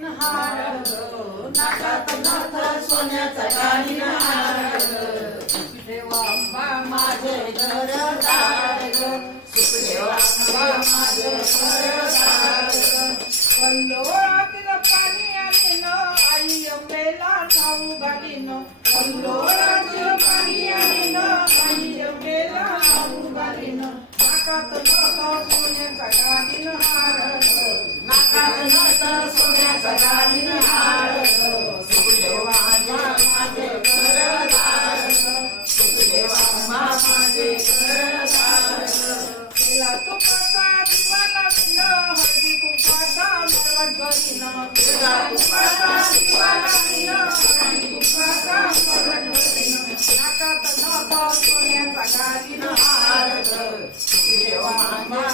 गालीन हार ग, नाकात नथ सोन्याचा गालीन हार ग. सुखदेव अंबा माझे घरदार ग, सुखदेव अंबा माझे घरदार ग. कल्लोळातील पाणी आणीन आई अंबेला नाऊ घालीन, कल्लोळातील पाणी आणीन आई अंबेला नाऊ घालीन. नाकात नथ सोन्याचा गालीन हार ग, नाकात नथ सोन्याचा गालीन हार ग. सुखदेव अंबा माझे घरदार ग, सुखदेव अंबा माझे घरदार ग. केला तुपाचा दिवा लावीन, हळदी कुंकवाचा मळवट भरीन. केला तुपाचा दिवा लावीन, हळदी कुंकवाचा मळवट भरीन. नाकात नथ सोन्याचा गालीन हार ग, सुखदेव अंबा